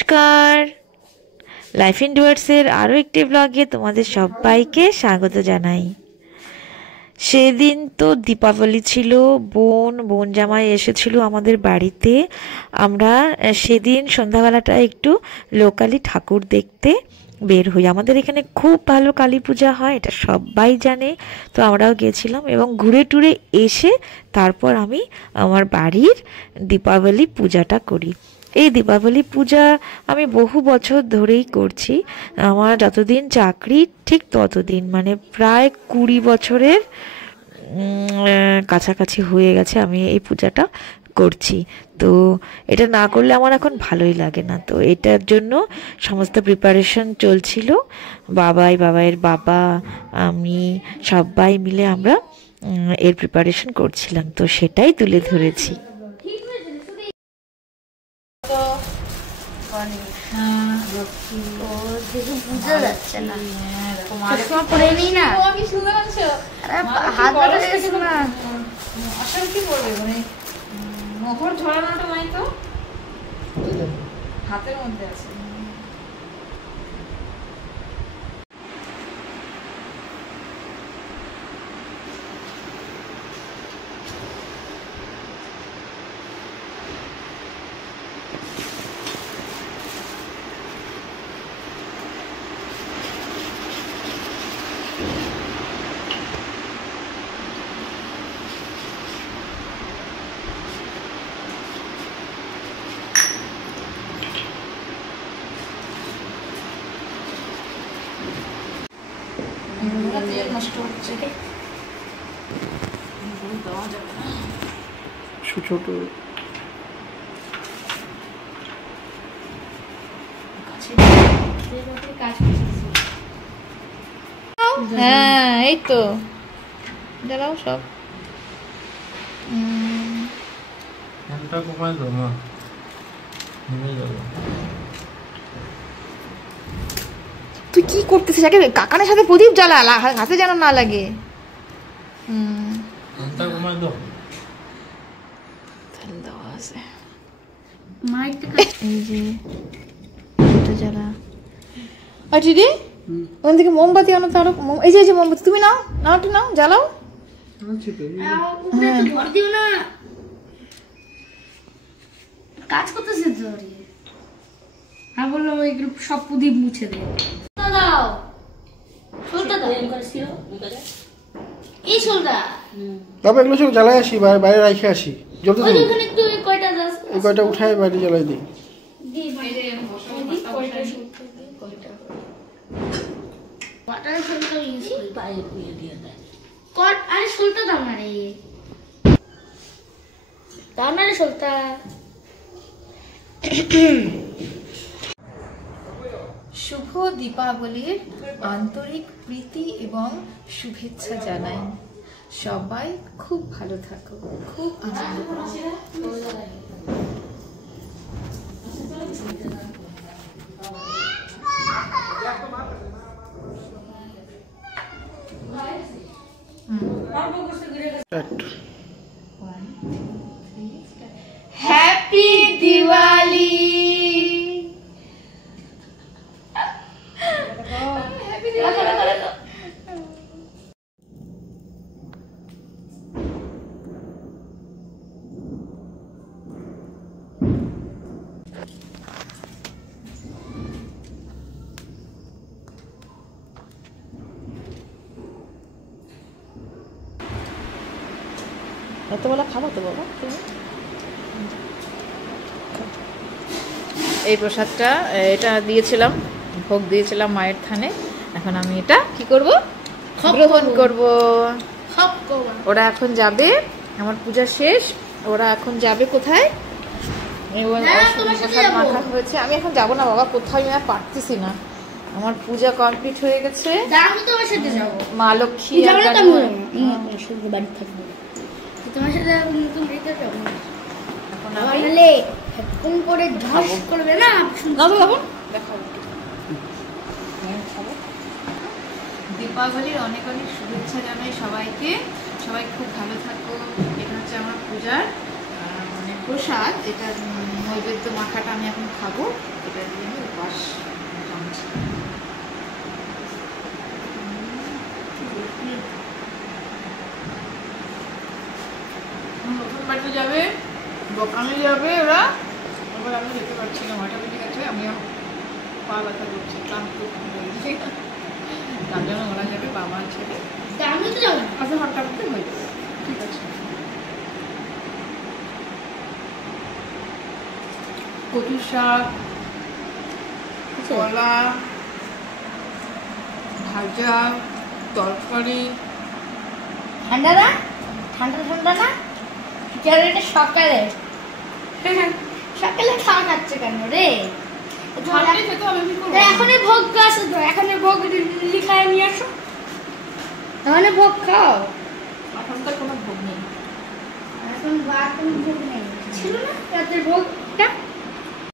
নমস্কার, life in ডুয়ার্সের আরও একটি ব্লগে তোমাদের সবাইকে স্বাগত জানাই। সেদিন তো দীপাবলি ছিল, বোন জামাই এসেছিল আমাদের বাড়িতে। আমরা সেদিন সন্ধ্যাবেলাটা একটু লোকালি ঠাকুর দেখতে বের হই। আমাদের এখানে খুব ভালো কালী পূজা হয়, এটা সবাই জানে। তো আমরাও গেছিলাম এবং ঘুরে টুরে এসে তারপর আমি আমার বাড়ির দীপাবলি পূজাটা করি। এই দীপাবলি পূজা আমি বহু বছর ধরেই করছি। আমার যতদিন চাকরি ঠিক ততদিন, মানে প্রায় 20 বছরের কাছাকাছি হয়ে গেছে আমি এই পূজাটা করছি। তো এটা না করলে আমার এখন ভালোই লাগে না। তো এটার জন্য সমস্ত প্রিপারেশন চলছিল। বাবাইয়ের বাবা, আমি সবাই মিলে আমরা এর প্রিপারেশন করছিলাম, তো সেটাই তুলে ধরেছি। বুঝা যাচ্ছে না, চশমা পরে নি না, হাত ধরে না, আসলে কি করবে মানে মোহর ঝরানোটা নাই তো হাতের মধ্যে আছে। নষ্ট হচ্ছে, ছোট হ্যাঁ এই তো জ্বালাও সব। কমায় দাও মা, নেমে যাবো। তুই কি করতেছিস? আগে কাকানের সাথে প্রদীপ জ্বালা, হাতে যেন না লাগে। কমায় দাও। এই যে এটা জ্বালা। আচ্ছা রে, ওখান থেকে মোমবাতি আনো তো আরো। এই যে মোমবাতি তুমি নাও, একটু নাও, জ্বালাও। কাজ করতেছে তো, হ্যাঁ বললাম এগুলো সব প্রদীপ মুছে দে। দাও সোলটা দাও, এই সোলটা বাবা এগুলো সব জ্বালাই আসি, বাইরে রাখে আসি, জ্বলতে দেবো। ওখানে একটু এই কয়টা দাও, এই কয়টা উঠায় বাইরে জ্বালাই দিই। ওয়াটার সোলটা ইউজ করি, বাইরে দিয়ে দিয়ে দেয়। আরে সোলটা দাও না রে, দাও না রে সোলটা। শুভ দীপাবলির আন্তরিক প্রীতি এবং শুভেচ্ছা জানাই। সবাই খুব ভালো থাকো, খুব আনন্দ করো। হ্যাপি দিওয়ালি। এতবেলা খাবো তো বাবা তুমি? এই প্রসাদটা এটা দিয়েছিলাম, ভোগ দিয়েছিলাম মায়ের থানে। এখন আমি এটা কি করব? গ্রহণ করব। ওরা এখন যাবে, আমার পূজা শেষ, ওরা এখন যাবে কোথায়? প্রসাদ মাখা হয়েছে, আমি এখন যাবো না বাবা, কোথাও আমি আর পারতেছি না। আমার পূজা কমপ্লিট হয়ে গেছে। মা লক্ষ্মী তোমার সাথে নতুন রেখে যাবো, এখন নাহলে হেডফোন পরে ঢস করবে না। দীপাবলির অনেক অনেক শুভেচ্ছা জানাই সবাইকে। সবাই খুব ভালো থাকো। এটা হচ্ছে আমার পূজার মানে প্রসাদ, এটা নৈবেদ্য মাখাটা আমি এখন খাবো। এটা এটা দিয়ে আমি উপাস টানছি। নতুন বাড়িতে যাবে, দোকানে যাবে ওরা, এবার আমি যেতে পারছি না, 9টা বেজে গেছে, আমিও পা ব্যথা করছি, ক্লান্ত হয়েছি, তার জন্য ওরা যাবে, বাবা ছেলে। আমি তো যাবো আচ্ছা 8টার মধ্যে হয়ে যাবে, ঠিক আছে। কচু শাক, কলা, ভাজা, তরকারি। ঠান্ডা না, ঠান্ডা ঠান্ডা না, এটা সকালে সকালে খাওয়া খাচ্ছে কেন রে? ঠান্ডায় খেতে হবে, কি করবো? এখনই ভোগ আসো তো, এখনই ভোগ লিখায় নিয়ে আসো, তাহলে ভোগ খাও। এখন তো কোনো ভোগ নেই। এখন ভোগ নেই, ছিল না রাতের ভোগ।